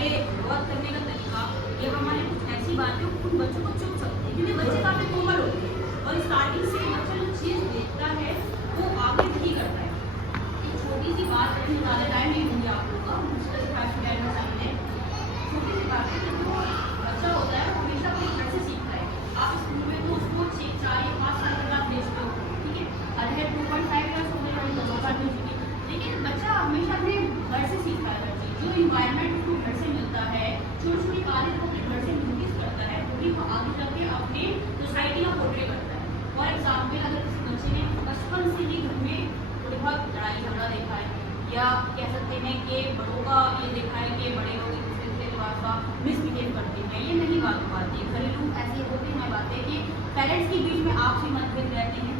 हमारे वर्क करने का तरीका या हमारे कुछ ऐसी बातें उन बच्चों को चुभ सकती है, क्योंकि बच्चे काफ़ी कोमल होते हैं और स्टार्टिंग से बच्चा जो चीज़ देखता है वो आगे वही करता है। एक छोटी सी बात है, मैं ज़्यादा टाइम नहीं दूँगी आप लोगों का, मुश्किल से 5 मिनट में सामने छोटी सी बात है कि जो बच्चा होता है वो हमेशा अपने घर से सीखता है। आप स्कूल में तो उसको 6, 4 या 5 साल तक आप भेजते हो, ठीक है? अगर 2.5 ईयर्स हो गए बड़ी तो 2 साल भेज चुकी, लेकिन बच्चा हमेशा अपने घर से सीखता है हर चीज़। जो इन्वायरमेंट उसको घर से मिलता है, छोटी-छोटी बातें वो अपने घर से नोटिस करता है, वही वो आगे जाके अपने सोसाइटी का पोर्ट्रे करता है। फॉर एग्जाम्पल, अगर किसी बच्चे ने बचपन से ही घर में थोड़ी बहुत लड़ाई झगड़ा देखा है, या कह सकते हैं कि बड़ों का ये देखा है कि बड़े लोग एक दूसरे से थोड़ा-सा मिसबिहेव करते हैं, ये नहीं बात है। घरेलू ऐसी होती हैं बातें कि पेरेंट्स के बीच में आपसी मतभेद रहते हैं,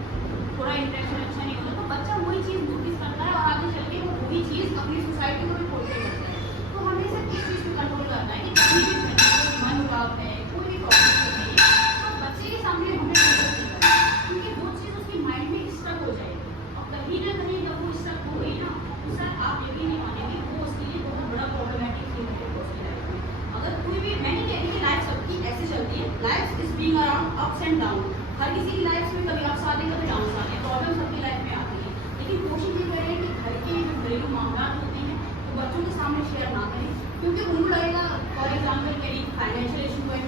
थोड़ा इंटरेक्शन अच्छा नहीं होता, तो बच्चा वही चीज़ नोटिस करता है और आगे चल के वो वही चीज़ अपनी सोसाइटी को भी पोर्ट्रे करता है। तो हमें सिर्फ इस चीज़ पे कंट्रोल करना है कि कभी भी घर में कोई मनमुटाव है, कोई भी प्रॉब्लम है, तो बच्चे के सामने हमें डिस्कस नहीं करना है, क्योंकि वो चीज़ उसके माइंड में स्टक हो जाएगी और कहीं न कहीं जब वो स्टक हो गई ना, तो सर आप यकीन नहीं मानेंगे, वो उसके लिए बहुत बड़ा प्रॉब्लमैटिक फील होगा उसकी लाइफ में। अगर कोई भी, मैं नहीं कह रही कि लाइफ सबकी ऐसे चलती है, life is being around ups and down. हर किसी की लाइफ में कभी अप्स आते हैं, कभी डाउन्स आते हैं, प्रॉब्लम सबकी लाइफ में आती है। लेकिन कोशिश ये करें कि घर के जो घरेलू मामलात होते हैं तो बच्चों के सामने शेयर ना करें, क्योंकि उनको लगेगा, फॉर एग्जाम्पल मेरी फाइनेंशियल इशू है,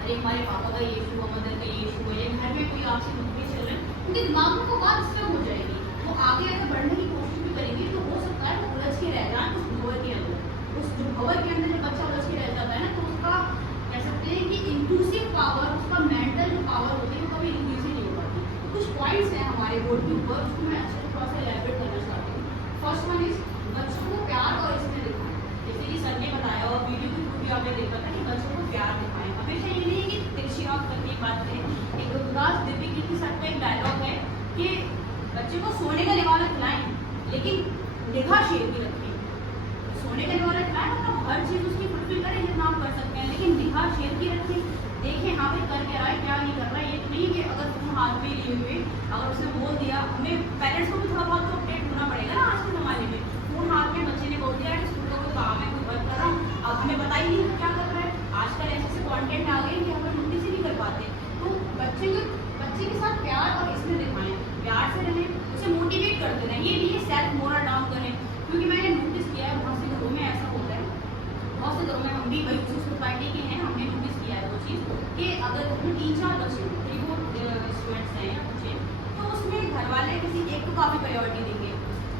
अरे हमारे पापा का ये इशू है, मदर का ये इशू है, या घर में कोई आपसी मुद्दे चल रहे हैं, उनके दिमाग में वो बात स्टक हो जाएगी। वो आगे आगे बढ़ने की कोशिश भी करेंगे, तो हो सकता है वो उलझ के रह जाए उस भंवर के अंदर। उस जो भंवर के अंदर जब बच्चा उलझ के रह जाता है ना, तो उसका कह सकते हैं कि इंक्लूसिव पावर, उसका मेंटल जो पावर होती है वो कभी इंक्लूसिव नहीं हो पाती। कुछ पॉइंट्स हैं हमारे बोर्ड के ऊपर, उसको मैं अच्छे से थोड़ा सा एलैबोरेट करना चाहती हूँ। फर्स्ट वन इज बच्चों को प्यार और स्नेह दिखाएं। जैसे कि सर ने बताया और वीडियो में भी आपने देखा था कि बच्चों को प्यार दिखाएं। हमेशा ये नहीं है कि तिरछी आंख करके एक बात करें। एक गुरदास दिव्य कीर्ति सर का एक डायलॉग है कि बच्चे को सोने का निवाला खिलाएं, लेकिन निगाह शेर की रखें। सोने का निवाला खिलाएं मतलब हर चीज़ उसकी फुलफिल करें जितना आप कर सकते हैं, लेकिन निगाह शेर की रखें। देखें हाँ भाई कर क्या रहा है, क्या नहीं कर रहा है। ये नहीं कि अगर फोन हाथ में लिए हुए अगर उसने बोल दिया, हमें पेरेंट्स को भी थोड़ा बहुत तो अपडेट होना पड़ेगा ना। आज के ज़माने में फोन हाथ में बच्चे ने बोल दिया कि स्कूल का कोई काम है, कोई वर्क कर रहा हूँ, अब हमें बता ही नहीं क्या कर रहा है। आजकल ऐसे कॉन्टेंट आ गए कि हम लोग नोटिस ही नहीं कर पाते। तो बच्चे के साथ प्यार और स्नेह दिखाएं, प्यार से रहें, उसे मोटिवेट करते रहें। ये नहीं सेल्फ मोरल डाउन करें, क्योंकि मैंने नोटिस किया है बहुत से घरों में ऐसा होता है। बहुत से घरों में हम भी वही उसी सोसाइटी के हैं, हमने नोटिस किया है वो चीज़ कि अगर उसमें 3-4 बच्चे स्टूडेंट्स हैं या बच्चे, तो उसमें घर वाले किसी एक को काफ़ी प्रायोरिटी देंगे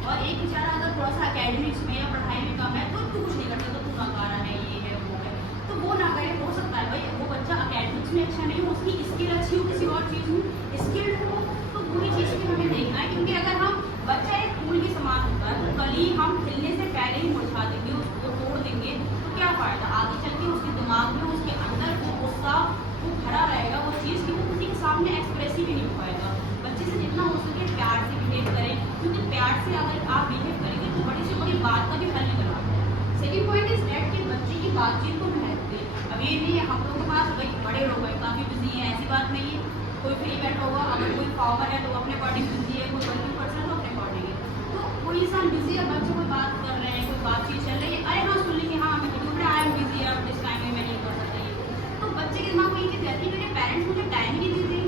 और एक बेचारा अगर थोड़ा सा एकेडमिक्स में या पढ़ाई में कम है तो तू कुछ नहीं करता, तो तू नकारा है, ये है वो है, तो वो ना करे। हो सकता है भाई वो बच्चा एकेडमिक्स में अच्छा नहीं हो, उसकी स्किल अच्छी हो, किसी और चीज़ में स्किल्ड हो, तो वही चीज़ भी हमें देखना है। क्योंकि अगर हम बच्चा एक फूल के समान होता है, तो कली हम खिलने से पहले ही मुरझा देंगे, उसको तोड़ देंगे, तो क्या फ़ायदा। आगे चल के उसके दिमाग में, उसके अंदर वो गुस्सा वो भरा रहेगा, वो चीज़ कि वो किसी के सामने एक्सप्रेस ही भी नहीं हो पाएगा। बच्चे से जितना हो सके प्यार से बिहेव करें, क्योंकि प्यार से अगर आप बिहेव करेंगे तो बड़ी से बड़ी बात का भी हल निकल आता है। सेकेंड पॉइंट इज दैट कि बच्चे की बातचीत को महत्व दें। अब ये नहीं है हम लोगों के पास भाई बड़े लोग हैं काफ़ी बिजी हैं, ऐसी बात नहीं है। कोई फ्री बैठा होगा, अगर कोई फार्मर है तो अपने अकॉर्डिंग बिजी है, कोई वर्किंग पर्सन है तो अपने अकॉर्डिंग है। तो कोई इंसान बिजी है, बच्चे कोई बात कर रहे हैं, कोई बातचीत चल रही है, अरे हाँ सुन लीजिए, हाँ मैं आई एम बिजी, अब इस टाइम में मैं नहीं कर सकता ये। तो बच्चे के दिमाग में ये चीज़ रहती है, मेरे पेरेंट्स मुझे टाइम ही नहीं देते।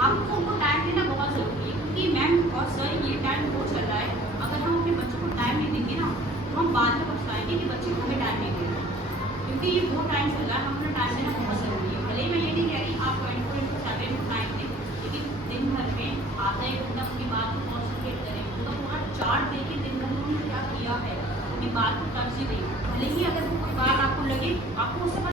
हमको उनको टाइम देना बहुत ज़रूरी है, क्योंकि मैम और सर ये टाइम वो चल रहा है, अगर हम अपने बच्चों को टाइम नहीं देंगे ना तो हम बाद में पछताएंगे कि बच्चे को हमें टाइम नहीं दे रहे, क्योंकि ये वो टाइम चल रहा है, हम अपना टाइम देना बहुत ज़रूरी है। भले ही मैं ये नहीं कह रही आप 24/7 टाइम दें, लेकिन दिन भर में आधा 1 घंटा अपनी बात को कॉन्सेंट्रेट करें, उनका पूरा चार्ट देके दिन भर में उन्होंने क्या किया है, अपनी बात को तरजीह दें। भले ही अगर वो कोई बात आपको लगे, आपको उससे